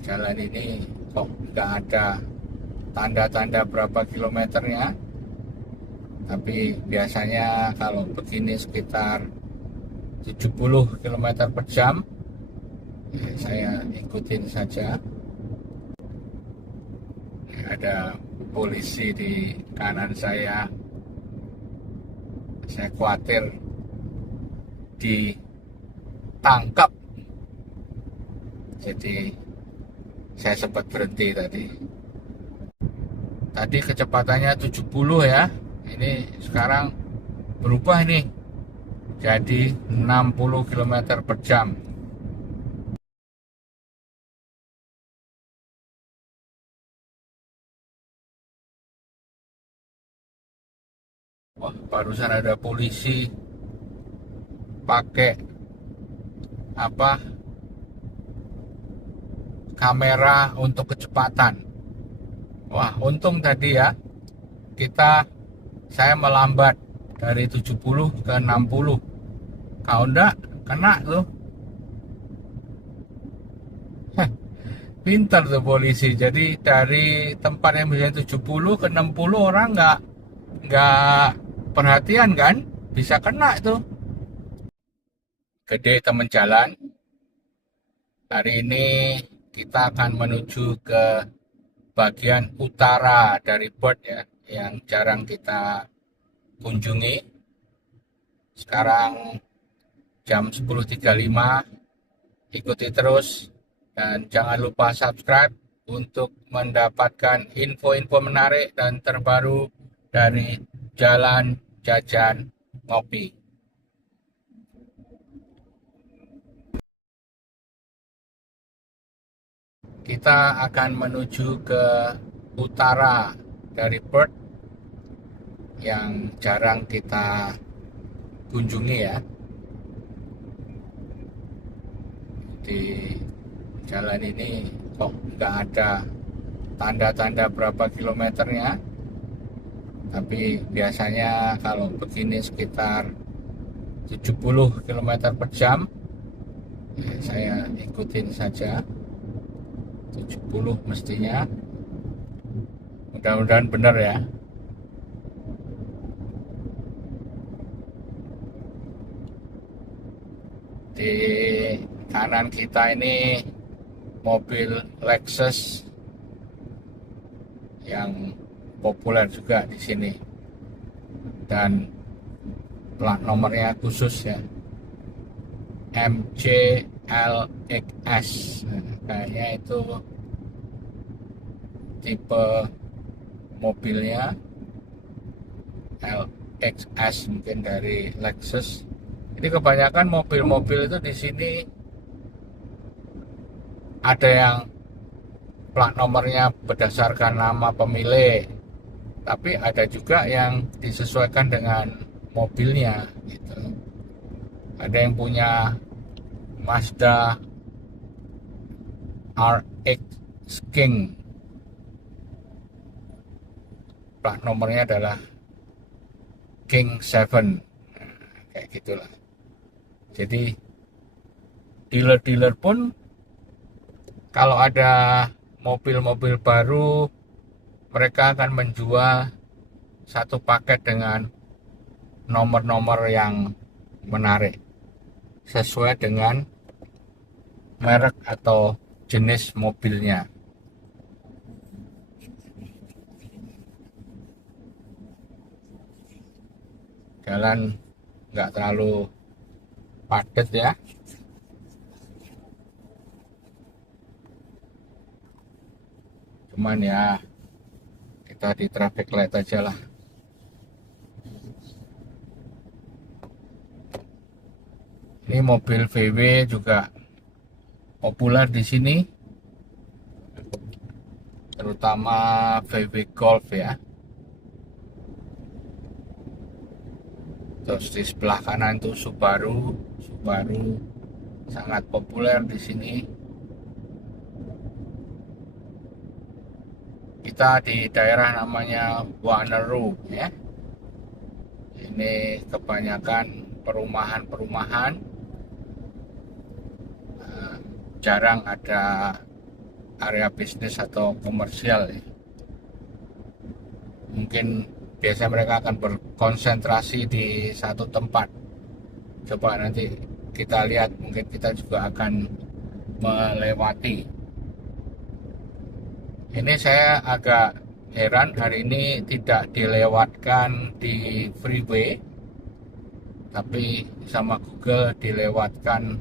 Jalan ini kok nggak ada tanda-tanda berapa kilometernya, tapi biasanya kalau begini sekitar 70 km per jam. Saya ikutin saja. Ada polisi di kanan saya khawatir ditangkap, jadi saya sempat berhenti tadi kecepatannya 70 ya, ini sekarang berubah nih jadi 60 km per jam. Wah, barusan ada polisi pakai kamera untuk kecepatan. Wah, untung tadi ya saya melambat dari 70 ke 60. Kalau enggak kena tuh. Pintar tuh polisi. Jadi dari tempat yang bisa 70 ke 60 orang nggak perhatian kan, bisa kena tuh. Gede temen jalan. Hari ini kita akan menuju ke bagian utara dari Perth ya, yang jarang kita kunjungi. Sekarang jam 10.35, ikuti terus dan jangan lupa subscribe untuk mendapatkan info-info menarik dan terbaru dari Jalan Jajan Ngopi. Kita akan menuju ke utara dari Perth yang jarang kita kunjungi ya. Di jalan ini kok nggak ada tanda-tanda berapa kilometernya, tapi biasanya kalau begini sekitar 70 km per jam. Saya ikutin saja 70 mestinya, mudah-mudahan benar ya. Di kanan kita ini mobil Lexus yang populer juga di sini dan plat nomornya khusus ya, MCLXS. Kayaknya itu tipe mobilnya LXS, mungkin dari Lexus. Jadi kebanyakan mobil-mobil itu di sini ada yang plat nomornya berdasarkan nama pemilik, tapi ada juga yang disesuaikan dengan mobilnya gitu. Ada yang punya Mazda RX King, plat nomornya adalah King 7, kayak gitulah. Jadi dealer-dealer pun kalau ada mobil-mobil baru, mereka akan menjual satu paket dengan nomor-nomor yang menarik sesuai dengan merek atau jenis mobilnya. Jalan nggak terlalu padat ya. Cuman ya kita di traffic light aja lah. Ini mobil VW juga populer di sini, terutama VW Golf ya. Terus di sebelah kanan itu Subaru sangat populer di sini. Kita di daerah namanya Wanneroo ya. Ini kebanyakan perumahan-perumahan. jarang ada area bisnis atau komersial ya. Mungkin biasanya mereka akan berkonsentrasi di satu tempat. Coba nanti kita lihat, mungkin kita juga akan melewati. Ini saya agak heran hari ini tidak dilewatkan di freeway, tapi sama Google dilewatkan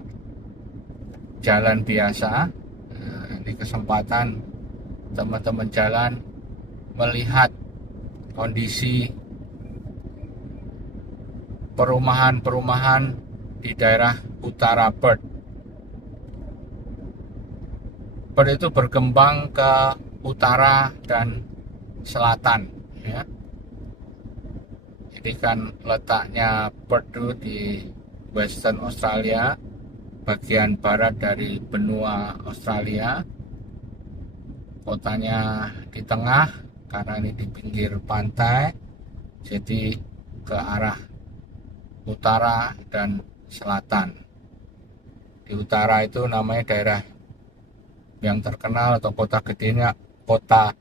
jalan biasa. Nah, ini kesempatan teman-teman jalan melihat kondisi perumahan-perumahan di daerah utara Perth. Perth itu berkembang ke utara dan selatan ya. Jadi kan letaknya Perth itu di Western Australia, bagian barat dari benua Australia. Kotanya di tengah karena ini di pinggir pantai, jadi ke arah utara dan selatan. Di utara itu namanya daerah yang terkenal atau kota gedenya, kota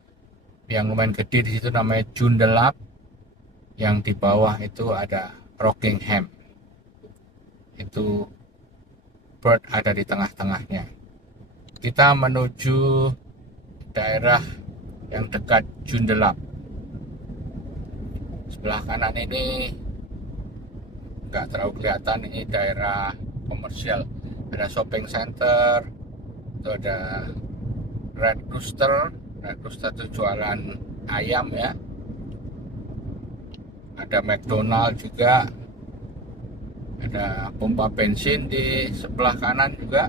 yang lumayan gede di situ namanya Joondalup. Yang di bawah itu ada Rockingham. Itu Perth ada di tengah-tengahnya. Kita menuju daerah yang dekat Joondalup. Sebelah kanan ini nggak terlalu kelihatan, ini daerah komersial. Ada shopping center, itu ada Red Rooster. Red Rooster itu jualan ayam ya. Ada McDonald juga. Ada pompa bensin di sebelah kanan juga.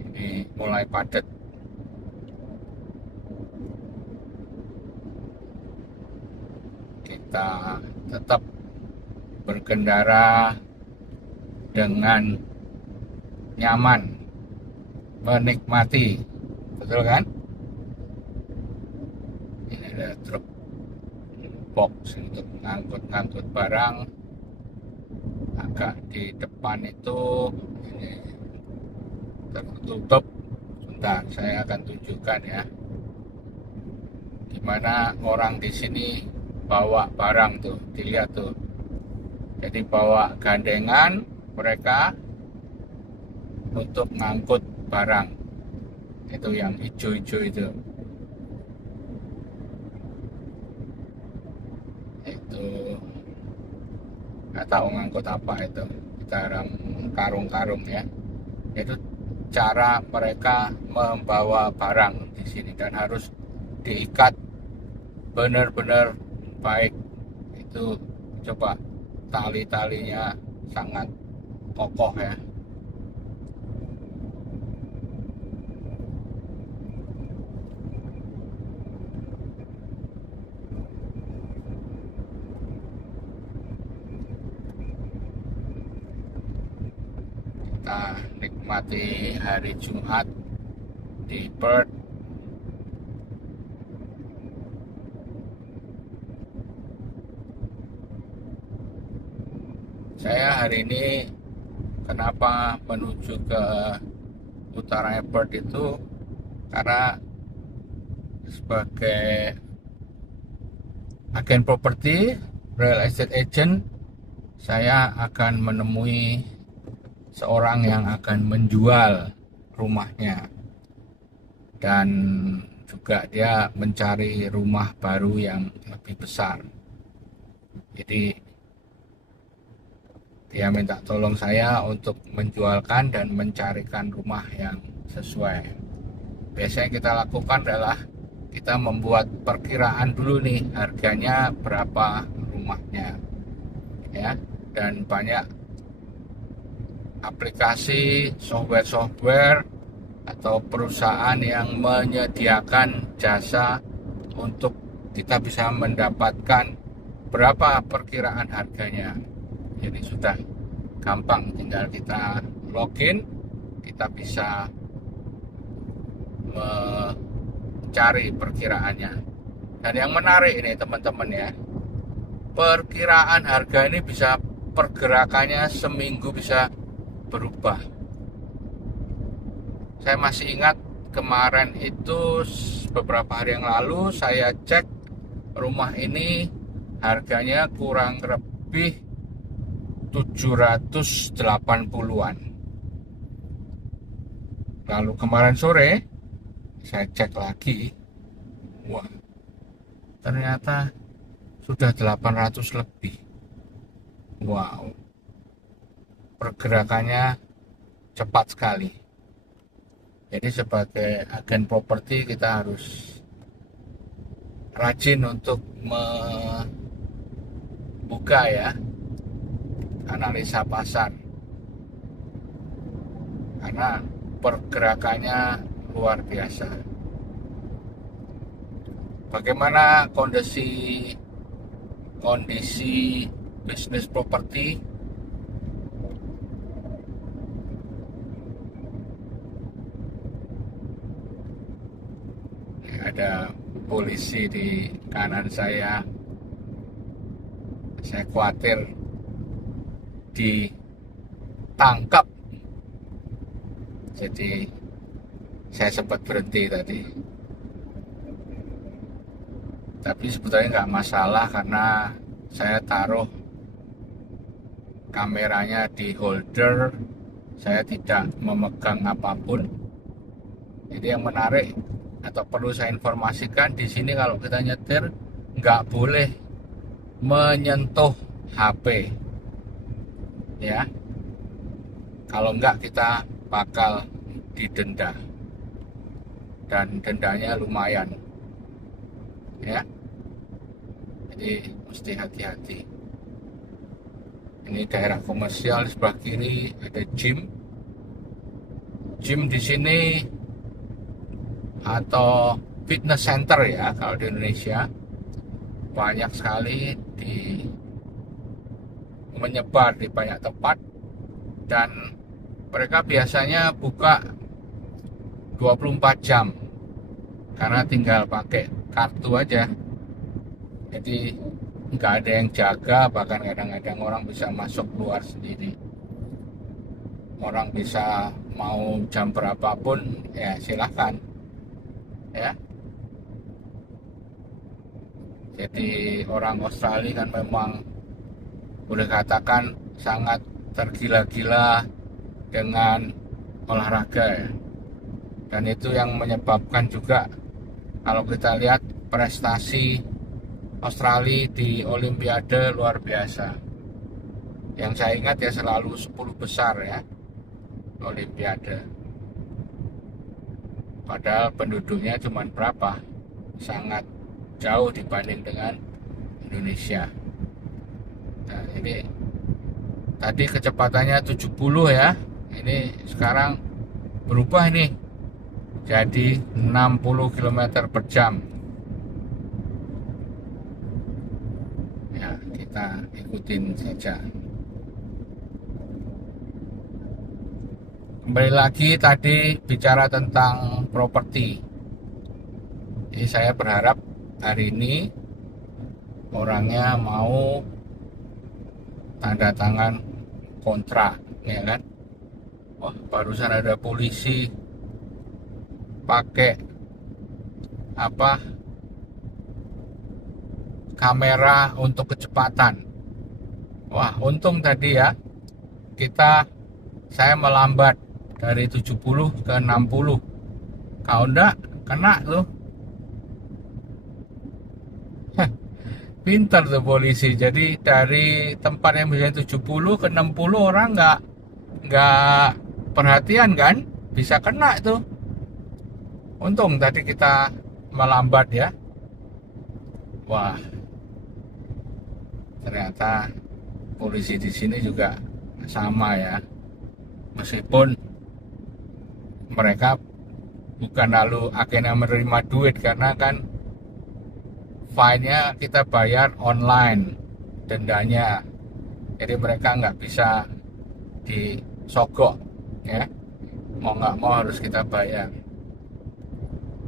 Ini mulai padat. Kita tetap berkendara dengan nyaman, menikmati, betul kan? Ini ada truk box untuk ngangkut barang. Agak di depan itu ini tertutup. Sebentar, saya akan tunjukkan ya, gimana orang di sini bawa barang tuh, dilihat tuh. Jadi bawa gandengan mereka untuk ngangkut barang. Itu yang hijau-hijau itu. Itu nggak tahu ngangkut apa itu. Kita karung-karung ya. Itu cara mereka membawa barang di sini dan harus diikat benar-benar baik. Itu coba tali-talinya sangat kokoh ya. Kita nikmati hari Jumat di Perth. Saya hari ini kenapa menuju ke utara Perth itu karena sebagai agen properti, real estate agent, saya akan menemui seorang yang akan menjual rumahnya dan juga dia mencari rumah baru yang lebih besar. Jadi dia minta tolong saya untuk menjualkan dan mencarikan rumah yang sesuai. Biasanya kita lakukan adalah kita membuat perkiraan dulu nih, harganya berapa rumahnya ya, dan banyak aplikasi software atau perusahaan yang menyediakan jasa untuk kita bisa mendapatkan berapa perkiraan harganya. Jadi sudah gampang, tinggal kita login, kita bisa mencari perkiraannya. Dan yang menarik ini teman-teman ya, perkiraan harga ini bisa pergerakannya seminggu bisa berubah. Saya masih ingat kemarin itu beberapa hari yang lalu saya cek rumah ini harganya kurang lebih 780-an. Lalu kemarin sore saya cek lagi, wah ternyata sudah 800 lebih. Wow, pergerakannya cepat sekali. Jadi sebagai agen properti kita harus rajin untuk membuka ya analisa pasar, karena pergerakannya luar biasa. Bagaimana kondisi bisnis properti? Ada polisi di kanan saya khawatir ditangkap, jadi saya sempat berhenti tadi. Tapi sebetulnya nggak masalah karena saya taruh kameranya di holder, saya tidak memegang apapun. Jadi yang menarik atau perlu saya informasikan di sini, kalau kita nyetir nggak boleh menyentuh HP, ya. Kalau nggak kita bakal didenda, dan dendanya lumayan, ya. Jadi mesti hati-hati. Ini daerah komersial, sebelah kiri ada gym di sini, atau fitness center ya kalau di Indonesia, banyak sekali menyebar di banyak tempat, dan mereka biasanya buka 24 jam karena tinggal pakai kartu aja. Jadi nggak ada yang jaga, bahkan kadang-kadang orang bisa masuk keluar sendiri. Orang bisa mau jam berapapun ya silahkan, ya. Jadi orang Australia kan memang boleh katakan sangat tergila-gila dengan olahraga ya. Dan itu yang menyebabkan juga kalau kita lihat prestasi Australia di Olimpiade luar biasa. Yang saya ingat ya selalu 10 besar ya Olimpiade. Padahal penduduknya cuma berapa? Sangat jauh dibanding dengan Indonesia. Nah, ini tadi kecepatannya 70 ya. Ini sekarang berubah ini jadi 60 km per jam. Ya, kita ikutin saja. Kembali lagi tadi bicara tentang properti. Jadi saya berharap hari ini orangnya mau tanda tangan kontrak, ya kan? Wah, barusan ada polisi pakai kamera untuk kecepatan. Wah, untung tadi ya saya melambat dari 70 ke 60. Kalau enggak kena tuh. Pintar tuh polisi. Jadi dari tempat yang bisa 70 ke 60 orang nggak perhatian kan, bisa kena tuh. Untung tadi kita melambat ya. Wah, ternyata polisi di sini juga sama ya. Meskipun mereka bukan lalu akhirnya menerima duit, karena kan fine-nya kita bayar online dendanya. Jadi mereka nggak bisa disogok ya. Mau nggak mau harus kita bayar.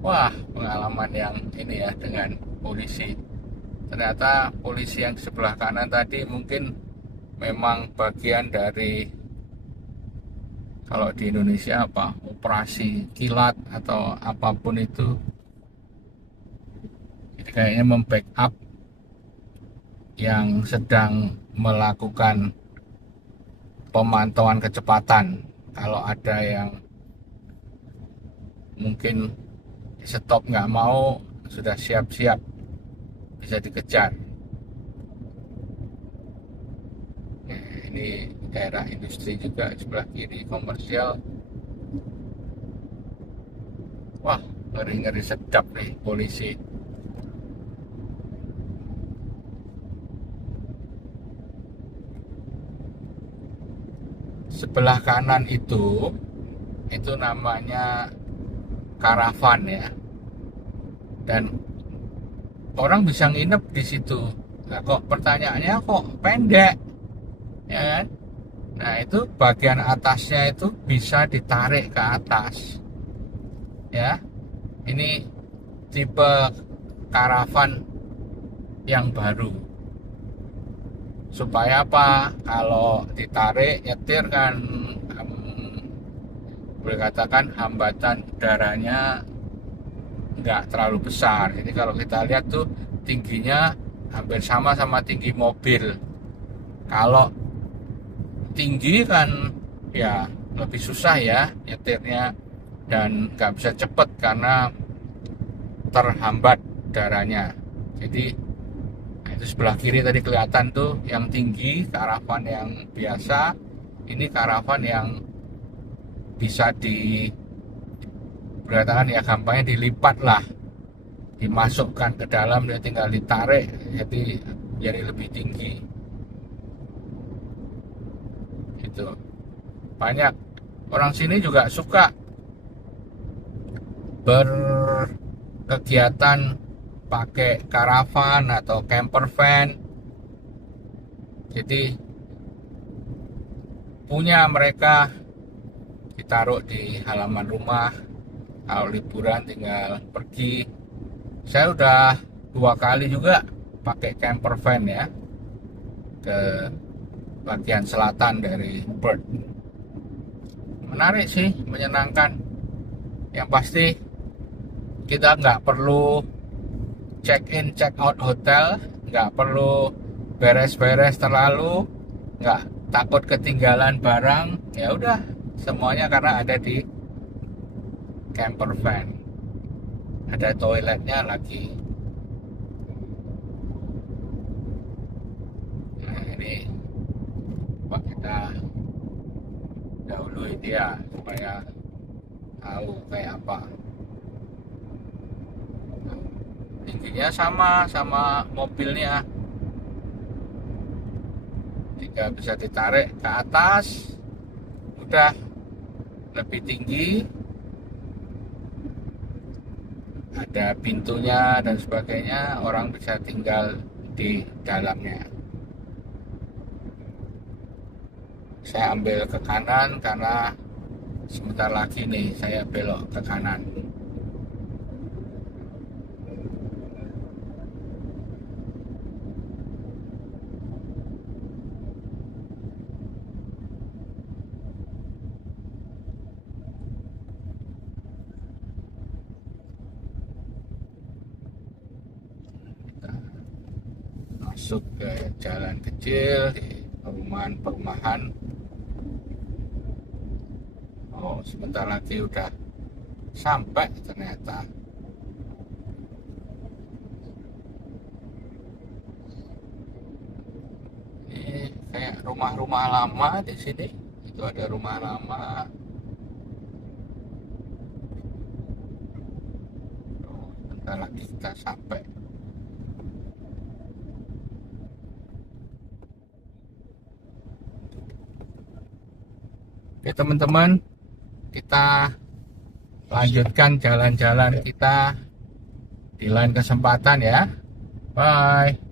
Wah, pengalaman yang ini ya dengan polisi. ternyata polisi yang di sebelah kanan tadi mungkin memang bagian dari, kalau di Indonesia apa, operasi kilat atau apapun itu. Jadi kayaknya membackup yang sedang melakukan pemantauan kecepatan. Kalau ada yang mungkin di stop nggak mau, sudah siap-siap bisa dikejar. Ini daerah industri juga, sebelah kiri komersial. Wah, ngeri-ngeri sedap nih polisi. Sebelah kanan itu namanya karavan ya, dan orang bisa nginep di situ. Nah, kok pertanyaannya kok pendek, ya kan? Nah, itu bagian atasnya itu bisa ditarik ke atas, ya. Ini tipe karavan yang baru. Supaya apa? Kalau ditarik nyetir kan, boleh katakan hambatan udaranya nggak terlalu besar. Jadi kalau kita lihat tuh tingginya hampir sama tinggi mobil. Kalau tinggi kan ya lebih susah ya nyetirnya, dan nggak bisa cepet karena terhambat udaranya. Jadi itu sebelah kiri tadi kelihatan tuh yang tinggi, karavan yang biasa. Ini karavan yang bisa berkatakan ya gampangnya dilipat lah, dimasukkan ke dalam, dia tinggal ditarik jadi lebih tinggi. Itu banyak orang sini juga suka berkegiatan pakai karavan atau camper van. Jadi punya mereka ditaruh di halaman rumah, kalau liburan tinggal pergi. Saya udah 2 kali juga pakai camper van ya ke bagian selatan dari Perth. Menarik sih, menyenangkan. Yang pasti kita nggak perlu check in check out hotel, nggak perlu beres-beres terlalu, nggak takut ketinggalan barang. Ya udah, semuanya karena ada di camper van. Ada toiletnya lagi. Nah, ini coba kita dahului dia supaya tahu kayak apa. Tingginya sama mobilnya, jika bisa ditarik ke atas udah lebih tinggi, ada pintunya dan sebagainya, orang bisa tinggal di dalamnya. Saya ambil ke kanan karena sebentar lagi nih saya belok ke kanan. Masuk ke jalan kecil di perumahan. Oh, sebentar lagi udah sampai ternyata. Ini kayak rumah-rumah lama di sini. Itu ada rumah lama. Oh, sebentar lagi kita sampai. Oke teman-teman, kita lanjutkan jalan-jalan kita di lain kesempatan ya. Bye.